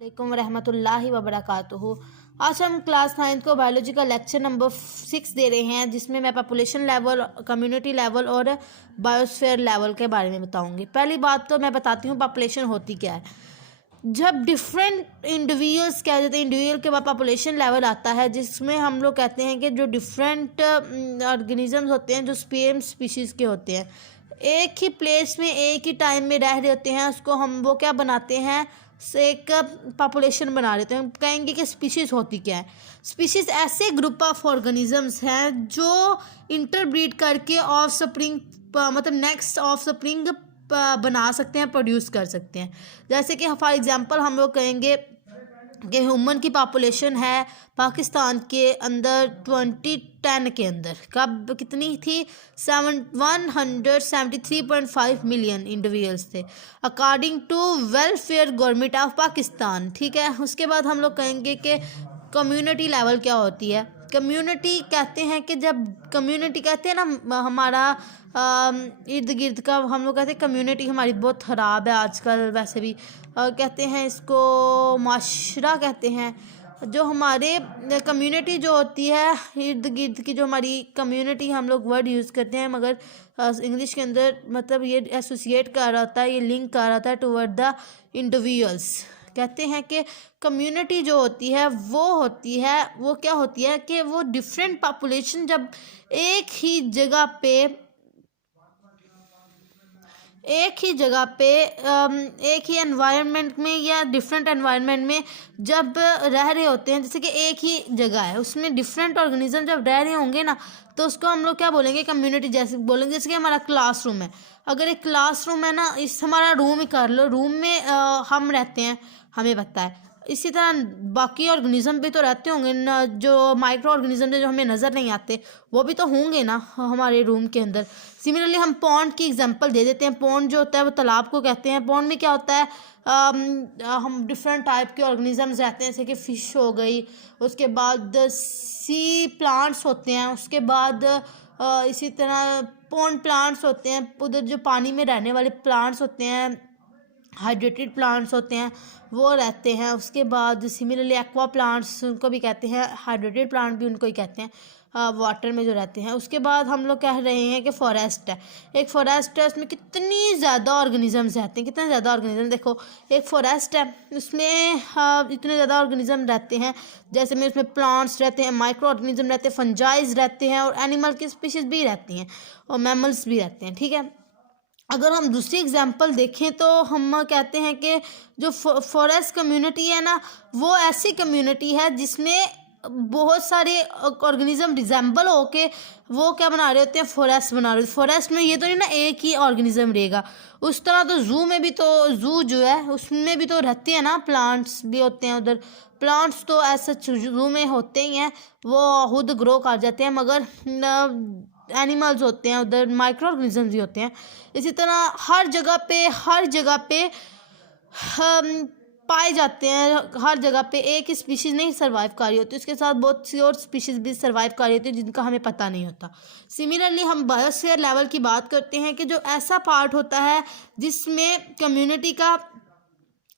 वालेकुम रहमतुल्लाहि व बरकातुहू। आज हम क्लास 9 को बायोलॉजी का लेक्चर नंबर 6 दे रहे हैं, जिसमें मैं पॉपुलेशन लेवल, कम्युनिटी लेवल और बायोस्फीयर लेवल के बारे में बताऊंगी। पहली बात तो मैं बताती हूँ पॉपुलेशन होती क्या है। जब डिफरेंट इंडिविजुअल्स क्या जाते हैं, इंडिविजुअल के बाद पॉपुलेशन लेवल आता है, जिसमें हम लोग कहते हैं कि जो डिफरेंट ऑर्गेनिजम्स होते हैं, जो सेम स्पीशीज़ के होते हैं, एक ही प्लेस में एक ही टाइम में रह रहे होते हैं, उसको हम वो क्या बनाते हैं, एक पॉपुलेशन बना देते हैं। कहेंगे कि स्पीशीज़ होती क्या है। स्पीशीज़ ऐसे ग्रुप ऑफ ऑर्गेनिजम्स हैं जो इंटरब्रीड करके ऑफ स्प्रिंग मतलब नेक्स्ट ऑफ स्प्रिंग बना सकते हैं, प्रोड्यूस कर सकते हैं। जैसे कि फॉर एग्जांपल हम लोग कहेंगे कि ह्यूमन की पॉपुलेशन है पाकिस्तान के अंदर 2010 के अंदर कब कितनी थी, 173.5 मिलियन इंडिविजुअल्स थे according to welfare government of Pakistan. ठीक है, उसके बाद हम लोग कहेंगे कि कम्युनिटी लेवल क्या होती है। कम्युनिटी कहते हैं कि जब कम्युनिटी कहते हैं ना, हमारा इर्द गिर्द का हम लोग कहते हैं कम्युनिटी हमारी बहुत ख़राब है आजकल। वैसे भी कहते हैं इसको माशरा कहते हैं। जो हमारे कम्युनिटी जो होती है, इर्द गिर्द की जो हमारी कम्युनिटी, हम लोग वर्ड यूज़ करते हैं मगर इंग्लिश के अंदर मतलब ये एसोसिएट कर रहा होता है, ये लिंक कर रहा होता है टूवर्ड द इंडिविजुअल्स। कहते हैं कि कम्युनिटी जो होती है वो क्या होती है कि वो डिफरेंट पॉपुलेशन जब एक ही जगह पे एक ही एनवायरनमेंट में या डिफरेंट एनवायरनमेंट में जब रह रहे होते हैं, जैसे कि एक ही जगह है उसमें डिफरेंट ऑर्गेनिज्म जब रह रहे होंगे ना, तो उसको हम लोग क्या बोलेंगे, कम्युनिटी जैसे बोलेंगे। जैसे कि हमारा क्लासरूम है, अगर एक क्लासरूम है ना, इस हमारा रूम ही कर लो, रूम में हम रहते हैं, हमें पता है। इसी तरह बाकी ऑर्गेनिज्म भी तो रहते होंगे ना, जो माइक्रो ऑर्गेनिज्म है जो हमें नज़र नहीं आते, वो भी तो होंगे ना हमारे रूम के अंदर। सिमिलरली हम पॉन्ड की एग्जांपल दे देते हैं। पॉन्ड जो होता है वो तालाब को कहते हैं। पॉन्ड में क्या होता है, हम डिफरेंट टाइप के ऑर्गेनिजम्स रहते हैं, जैसे कि फ़िश हो गई, उसके बाद सी प्लांट्स होते हैं, उसके बाद इसी तरह पॉन्ड प्लांट्स होते हैं। उधर जो पानी में रहने वाले प्लांट्स होते हैं, हाइड्रेटेड प्लांट्स होते हैं, वो रहते हैं। उसके बाद सिमिलरली एक्वा प्लांट्स उनको भी कहते हैं, हाइड्रेटेड प्लांट भी उनको ही कहते हैं, वाटर में जो रहते हैं। उसके बाद हम लोग कह रहे हैं कि फॉरेस्ट है। एक फॉरेस्ट है, उसमें कितनी ज़्यादा ऑर्गेनिजम्स रहते हैं, कितने ज़्यादा ऑर्गेनिज्म। देखो एक फॉरेस्ट है, उसमें इतने ज़्यादा ऑर्गेनिज्म रहते हैं, जैसे में उसमें प्लांट्स रहते हैं, माइक्रो ऑर्गेनिज्म रहते हैं, फंजाइज रहते हैं, और एनिमल की स्पीशीज़ भी रहती हैं, और मैमल्स भी रहते हैं। ठीक है, अगर हम दूसरी एग्जांपल देखें तो हम कहते हैं कि जो फॉरेस्ट कम्युनिटी है ना, वो ऐसी कम्युनिटी है जिसमें बहुत सारे ऑर्गेनिज्म रिजेंबल होके वो क्या बना रहे होते हैं, फॉरेस्ट बना रहे होते हैं। फॉरेस्ट में ये तो नहीं ना एक ही ऑर्गेनिज्म रहेगा, उस तरह तो जू में भी तो, जू जो है उसमें भी तो रहते हैं ना, प्लांट्स भी होते हैं उधर। प्लांट्स तो ऐसा जू में होते ही हैं, वो खुद ग्रो कर जाते हैं, मगर एनिमल्स होते हैं उधर, माइक्रो ऑर्गेनिजम्स भी होते हैं। इसी तरह हर जगह पे हम पाए जाते हैं। हर जगह पे एक ही स्पीशीज़ नहीं सर्वाइव कर रही होती, उसके साथ बहुत सी और स्पीशीज़ भी सर्वाइव कर रही होती है जिनका हमें पता नहीं होता। सिमिलरली हम बायोस्फीयर लेवल की बात करते हैं कि जो ऐसा पार्ट होता है जिसमें कम्युनिटी का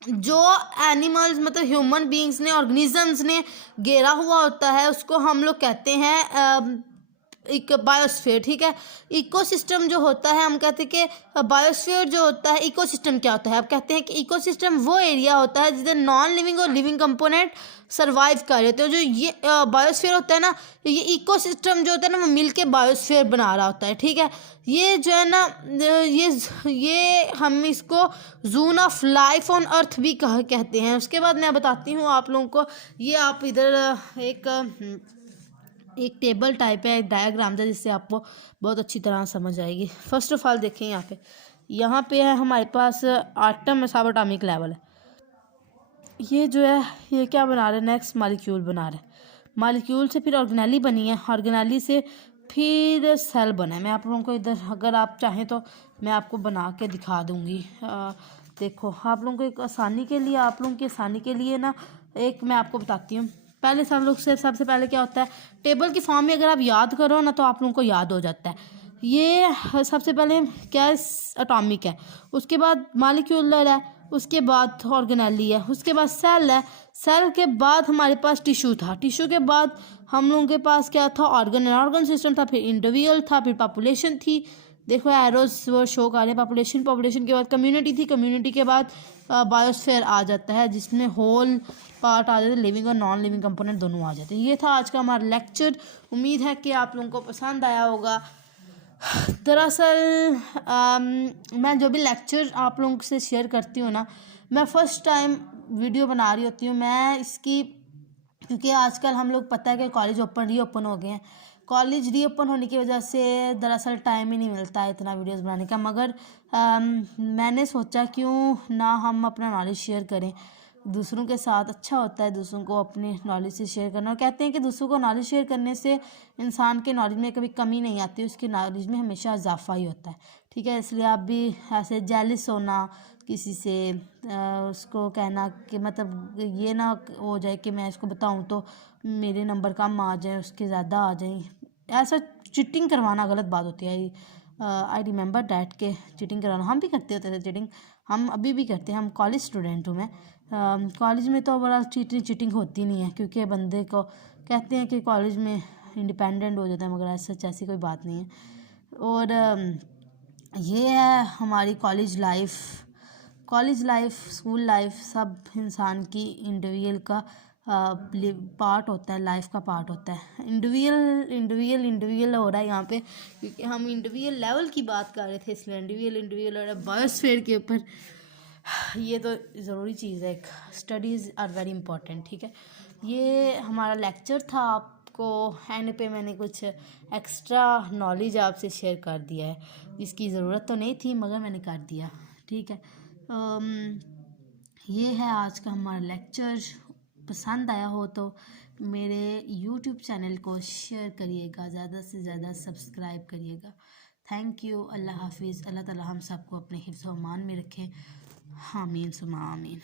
जो एनिमल्स मतलब ह्यूमन बींग्स ने, ऑर्गेनिजम्स ने घेरा हुआ होता है, उसको हम लोग कहते हैं एक बायोस्फीयर। ठीक है, इकोसिस्टम जो होता है, हम कहते हैं कि बायोस्फीयर जो होता है, इकोसिस्टम क्या होता है, आप कहते हैं कि इकोसिस्टम वो एरिया होता है जिधर नॉन लिविंग और लिविंग कंपोनेंट सर्वाइव कर रहे होते हैं। जो ये बायोस्फीयर होता है ना, ये इकोसिस्टम जो होता है ना, वो मिलके बायोस्फीयर बना रहा होता है। ठीक है, ये जो है ना, ये हम इसको zone of life on earth भी कहते हैं। उसके बाद मैं बताती हूँ आप लोगों को, ये आप इधर एक टेबल टाइप है, एक डायग्राम था, जिससे आपको बहुत अच्छी तरह समझ आएगी। फर्स्ट ऑफ ऑल देखें, यहाँ पे है हमारे पास एटम सब एटॉमिक लेवल है। ये जो है ये क्या बना रहे हैं, नेक्स्ट मॉलिक्यूल बना रहे हैं। मॉलिक्यूल से फिर ऑर्गेनेली बनी है, ऑर्गेनेली से फिर सेल बना है। मैं आप लोगों को इधर अगर आप चाहें तो मैं आपको बना के दिखा दूँगी। देखो आप लोगों को एक आसानी के लिए ना, एक मैं आपको बताती हूँ। पहले सबसे पहले क्या होता है, टेबल की फॉर्म में अगर आप याद करो ना तो आप लोगों को याद हो जाता है। ये सबसे पहले क्या है, एटॉमिक है, उसके बाद मॉलिक्यूलर है, उसके बाद ऑर्गेनेली है, उसके बाद सेल है, सेल के बाद हमारे पास टिश्यू था, टिश्यू के बाद हम लोगों के पास क्या था, ऑर्गन, ऑर्गन सिस्टम था, फिर इंडिविजुअल था, फिर पॉपुलेशन थी। देखो एरोस वो शो कर रहे हैं, पॉपुलेशन, पॉपुलेशन के बाद कम्युनिटी थी, कम्युनिटी के बाद बायोस्फीयर आ जाता है, जिसमें होल पार्ट आ जाते हैं, लिविंग और नॉन लिविंग कंपोनेंट दोनों आ जाते हैं। ये था आज का हमारा लेक्चर। उम्मीद है कि आप लोगों को पसंद आया होगा। दरअसल मैं जो भी लेक्चर आप लोगों से शेयर करती हूँ ना, मैं फ़र्स्ट टाइम वीडियो बना रही होती हूँ मैं इसकी, क्योंकि आजकल हम लोग पता है कि कॉलेज रीओपन हो गए हैं। कॉलेज रीओपन होने की वजह से दरअसल टाइम ही नहीं मिलता है इतना वीडियोस बनाने का, मगर मैंने सोचा क्यों ना हम अपना नॉलेज शेयर करें दूसरों के साथ। अच्छा होता है दूसरों को अपने नॉलेज से शेयर करना, और कहते हैं कि दूसरों को नॉलेज शेयर करने से इंसान के नॉलेज में कभी कमी नहीं आती, उसके नॉलेज में हमेशा इजाफा ही होता है। ठीक है, इसलिए आप भी ऐसे जेलिस होना किसी से, उसको कहना कि मतलब ये ना हो जाए कि मैं इसको बताऊं तो मेरे नंबर कम आ जाए, उसके ज़्यादा आ जाए, ऐसा चीटिंग करवाना गलत बात होती है। आई रिमेंबर डैट के चीटिंग कराना, हम भी करते होते थे चीटिंग, हम अभी भी करते हैं। हम कॉलेज स्टूडेंट हूँ मैं, कॉलेज में तो बड़ा चीटिंग होती नहीं है, क्योंकि बंदे को कहते हैं कि कॉलेज में इंडिपेंडेंट हो जाता है, मगर ऐसी कोई बात नहीं है। और ये है हमारी कॉलेज लाइफ, स्कूल लाइफ सब इंसान की इंडिविजुअल का पार्ट होता है, लाइफ का पार्ट होता है। इंडिविजुअल हो रहा है यहाँ पे, क्योंकि हम इंडिविजुअल लेवल की बात कर रहे थे, इसलिए इंडिविजुअल हो रहा है बायोस्फीयर के ऊपर। ये तो ज़रूरी चीज़ है, स्टडीज़ आर वेरी इंपॉर्टेंट। ठीक है, ये हमारा लेक्चर था। आपको एंड पे मैंने कुछ एक्स्ट्रा नॉलेज आपसे शेयर कर दिया है, जिसकी ज़रूरत तो नहीं थी मगर मैंने कर दिया। ठीक है, ये है आज का हमारा लेक्चर। पसंद आया हो तो मेरे यूट्यूब चैनल को शेयर करिएगा, ज़्यादा से ज़्यादा सब्सक्राइब करिएगा। Thank you. अल्लाह हाफिज़। अल्लाह ताला हम सबको अपने हिफ्ज़ व अमान में रखे। आमीन सुमा आमीन।